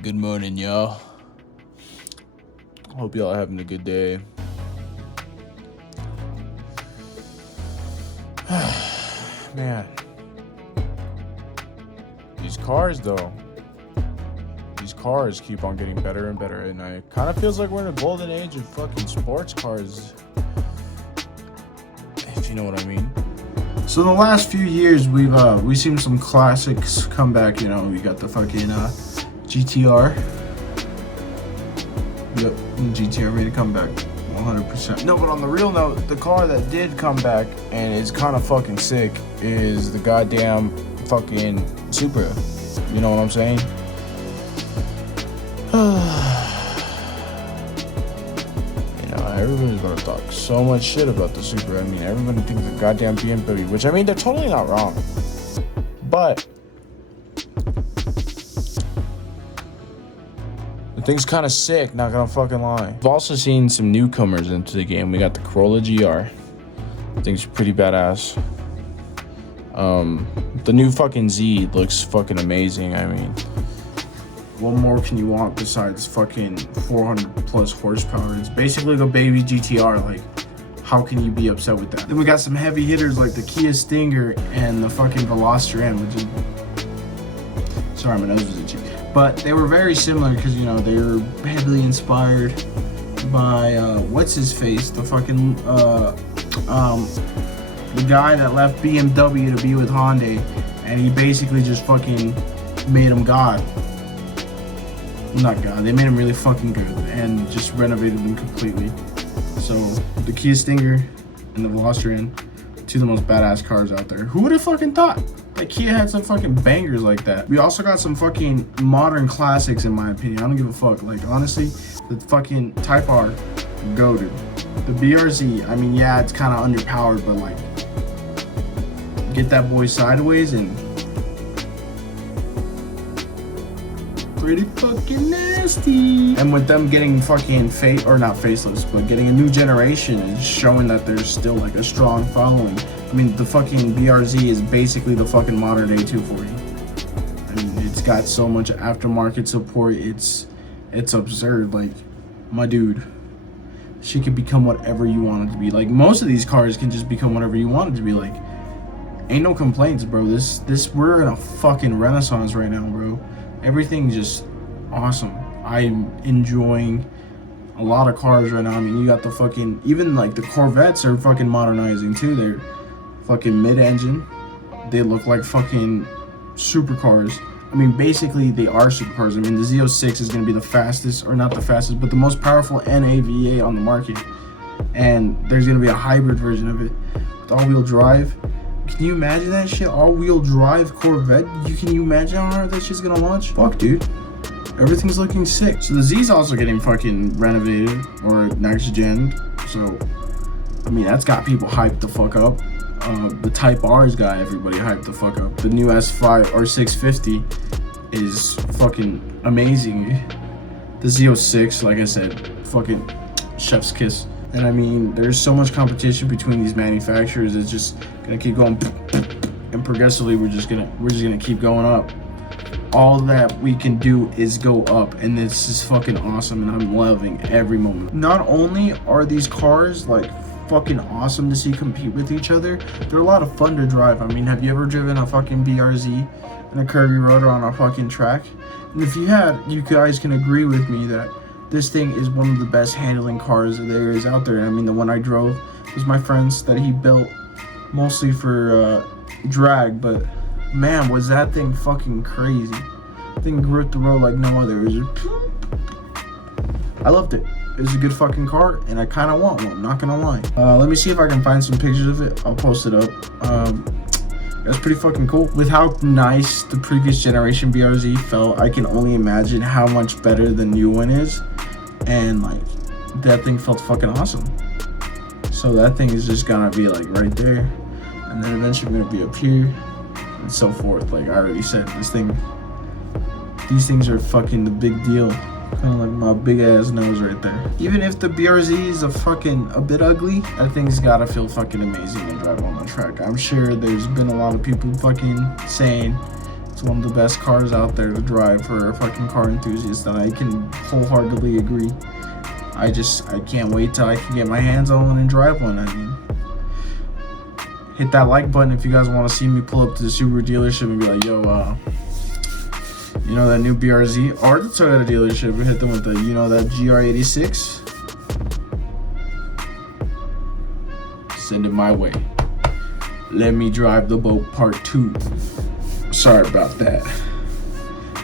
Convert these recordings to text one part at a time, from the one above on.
Good morning, y'all. Hope y'all are having a good day. Man. These cars, though. These cars keep on getting better and better, and it kind of feels like we're in a golden age of fucking sports cars. If you know what I mean. So in the last few years, we've seen some classics come back. You know, we got the fucking GTR. Yep, GTR made a comeback, 100%. No, but on the real note, the car that did come back and is kind of fucking sick is the goddamn fucking Supra. You know what I'm saying? Everybody's gonna talk so much shit about the Supra. I mean, everybody thinks the goddamn BMW, which I mean, they're totally not wrong. But the thing's kind of sick, not gonna fucking lie. I've also seen some newcomers into the game. We got the Corolla GR. The thing's pretty badass. The new fucking Z looks fucking amazing. I mean, what more can you want besides fucking 400 plus horsepower? It's basically like a baby GTR. Like, how can you be upset with that? Then we got some heavy hitters like the Kia Stinger and the fucking Veloster, which is... Sorry, my nose was itchy. But they were very similar because, you know, they were heavily inspired by, what's his face? The fucking, the guy that left BMW to be with Hyundai. And he basically just fucking made him God. Not God, they made him really fucking good and just renovated them completely. So the Kia Stinger and the Veloster, two of the most badass cars out there. Who would have fucking thought that Kia had some fucking bangers like that? We also got some fucking modern classics, in my opinion. I don't give a fuck. Like, honestly, the fucking Type R, goated. The BRZ, I mean, yeah, it's kind of underpowered, but like, get that boy sideways and pretty fucking nasty. And with them getting fucking not facelifts, but getting a new generation is showing that there's still like a strong following. I mean, the fucking BRZ is basically the fucking modern day 240. I mean, it's got so much aftermarket support. It's absurd. Like, my dude, she could become whatever you want it to be. Like, most of these cars can just become whatever you want it to be. Like, ain't no complaints, bro. We're in a fucking renaissance right now, bro. Everything's just awesome. I'm enjoying a lot of cars right now. I mean, you got the fucking, even like the Corvettes are fucking modernizing too. They're fucking mid-engine. They look like fucking supercars. I mean, basically they are supercars. I mean, the Z06 is going to be the fastest, or not the fastest, but the most powerful NAVA on the market. And there's going to be a hybrid version of it with all-wheel drive. Can you imagine that shit? All-wheel drive Corvette? Can you imagine how hard that shit's gonna launch? Fuck, dude. Everything's looking sick. So the Z's also getting fucking renovated, or next gen. So, I mean, that's got people hyped the fuck up. The Type R's got everybody hyped the fuck up. The new S5 or 650 is fucking amazing. The Z06, like I said, fucking chef's kiss. And I mean, there's so much competition between these manufacturers. It's just gonna keep going, and progressively we're just gonna keep going up. All that we can do is go up, and this is fucking awesome, and I'm loving every moment. Not only are these cars like fucking awesome to see compete with each other, they're a lot of fun to drive. I mean, have you ever driven a fucking BRZ and a curvy rotor on a fucking track? And if you had, you guys can agree with me that this thing is one of the best handling cars there is out there. I mean, the one I drove was my friend's that he built mostly for drag, but man, was that thing fucking crazy. The thing gripped the road like no other. It was just... I loved it. It was a good fucking car, and I kind of want one, not gonna lie. Let me see if I can find some pictures of it. I'll post it up. That's pretty fucking cool. With how nice the previous generation BRZ felt, I can only imagine how much better the new one is. And like, that thing felt fucking awesome. So that thing is just gonna be like right there, and then eventually gonna be up here, and so forth. Like I already said, these things are fucking the big deal. Kind of like my big ass nose right there. Even if the BRZ is a bit ugly, that thing's gotta feel fucking amazing to drive on the track. I'm sure there's been a lot of people fucking saying It's one of the best cars out there to drive for a fucking car enthusiast, and I can wholeheartedly agree. I can't wait till I can get my hands on one and drive one. I mean, hit that like button if you guys want to see me pull up to the Subaru dealership and be like, yo, you know that new BRZ? Or the Toyota dealership and hit them with the, you know that GR86? Send it my way. Let me drive the boat part 2. Sorry about that.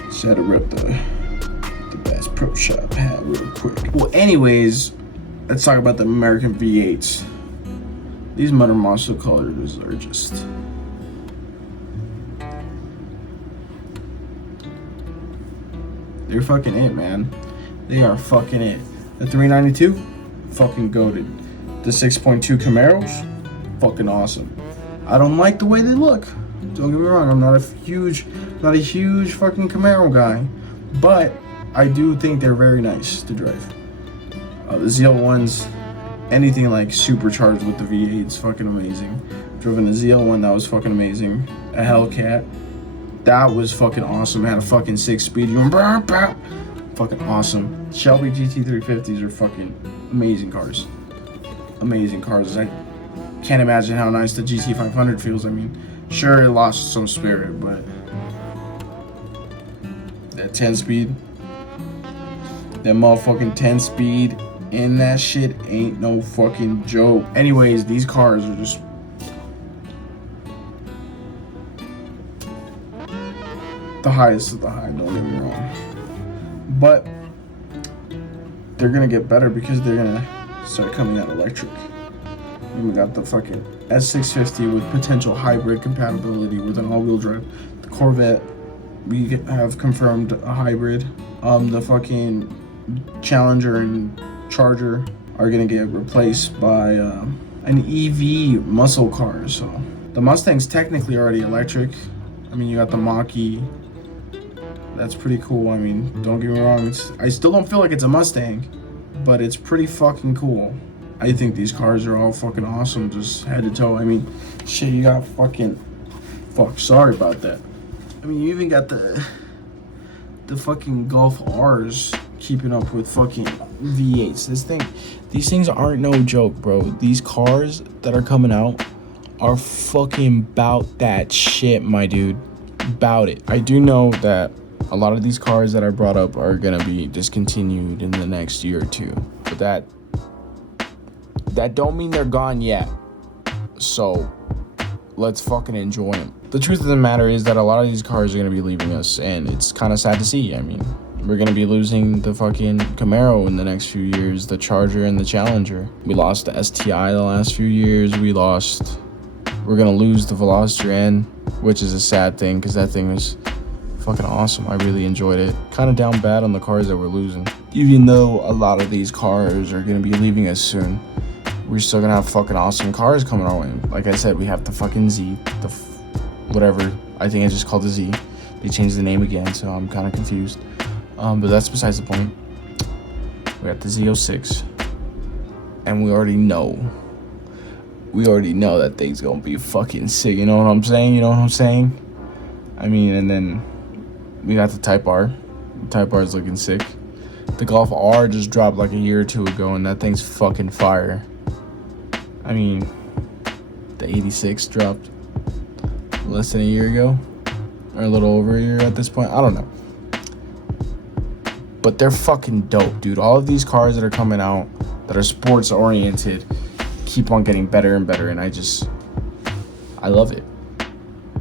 Just had to rip the Bass Pro Shop hat real quick. Well, anyways, let's talk about the American V8s. These Mother Monster colors are just... they're fucking it, man. They are fucking it. The 392, fucking goated. The 6.2 Camaros, fucking awesome. I don't like the way they look. Don't get me wrong, I'm not a huge fucking Camaro guy, but I do think they're very nice to drive. The ZL1s, anything like supercharged with the V8's fucking amazing. Driven a ZL1 that was fucking amazing. A Hellcat, that was fucking awesome. It had a fucking 6-speed, fucking awesome. Shelby GT350s are fucking amazing cars. Amazing cars. I can't imagine how nice the GT500 feels. I mean, sure, it lost some spirit, but that 10-speed, that motherfucking 10-speed in that shit ain't no fucking joke. Anyways, these cars are just the highest of the high, don't get me wrong. But they're gonna get better because they're gonna start coming out electric. And we got the fucking S650 with potential hybrid compatibility with an all-wheel drive. The Corvette, we have confirmed a hybrid. The fucking Challenger and Charger are gonna get replaced by an EV muscle car. So the Mustang's technically already electric. I mean, you got the Mach-E. That's pretty cool. I mean, don't get me wrong. I still don't feel like it's a Mustang, but it's pretty fucking cool. I think these cars are all fucking awesome, just head to toe. I mean, shit, you got fucking... Fuck, sorry about that. I mean, you even got the fucking Golf R's keeping up with fucking V8s. These things aren't no joke, bro. These cars that are coming out are fucking bout that shit, my dude. Bout it. I do know that a lot of these cars that I brought up are gonna be discontinued in the next year or two, but that don't mean they're gone yet. So let's fucking enjoy them. The truth of the matter is that a lot of these cars are gonna be leaving us, and it's kind of sad to see. I mean, we're gonna be losing the fucking Camaro in the next few years, the Charger and the Challenger. We lost the STI the last few years. We're gonna lose the Veloster N, which is a sad thing because that thing was fucking awesome. I really enjoyed it. Kind of down bad on the cars that we're losing. Even though a lot of these cars are gonna be leaving us soon, we're still gonna have fucking awesome cars coming our way. Like I said, we have the fucking Z, whatever. I think it's just called the Z. They changed the name again, so I'm kind of confused. But that's besides the point. We got the Z06, and we already know that thing's gonna be fucking sick. You know what I'm saying? I mean, and then we got the Type R. The Type R is looking sick. The Golf R just dropped like a year or two ago, and that thing's fucking fire. I mean, the 86 dropped less than a year ago, or a little over a year at this point. I don't know. But they're fucking dope, dude. All of these cars that are coming out that are sports oriented keep on getting better and better, and I love it.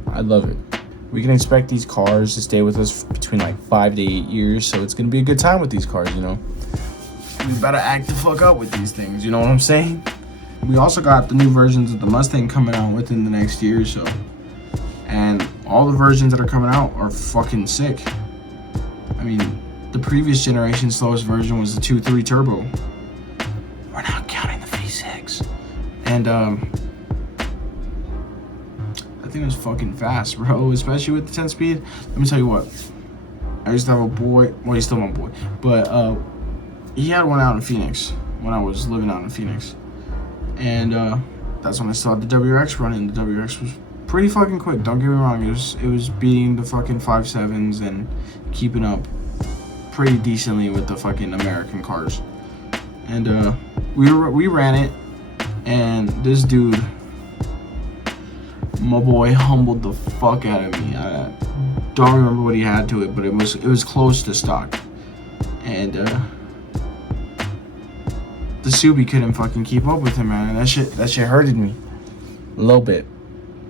I love it. We can expect these cars to stay with us between like 5 to 8 years, so it's gonna be a good time with these cars, you know? We better act the fuck up with these things, you know what I'm saying? We also got the new versions of the Mustang coming out within the next year or so. And all the versions that are coming out are fucking sick. I mean, the previous generation's slowest version was the 2.3 turbo. We're not counting the V6. And I think it was fucking fast, bro, especially with the 10-speed. Let me tell you what. I used to have a boy, well, he's still my boy, but he had one out in Phoenix when I was living out in Phoenix. And that's when I still had the WRX running. The WRX was pretty fucking quick. Don't get me wrong. It was beating the fucking 5.7s and keeping up pretty decently with the fucking American cars. And we ran it, and this dude, my boy, humbled the fuck out of me. I don't remember what he had to it, but it was close to stock. And the Subi couldn't fucking keep up with him, man. That shit hurted me a little bit.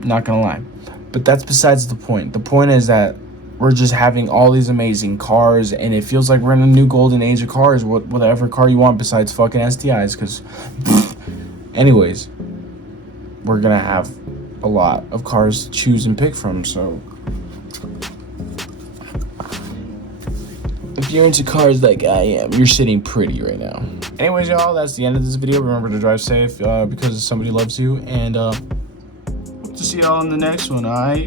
Not gonna lie, but that's besides the point. The point is that we're just having all these amazing cars, and it feels like we're in a new golden age of cars. Whatever car you want besides fucking STIs, because anyways, we're gonna have a lot of cars to choose and pick from. So if you're into cars like I am, you're sitting pretty right now. Anyways, y'all, that's the end of this video. Remember to drive safe because somebody loves you, and hope to see y'all in the next one. All right.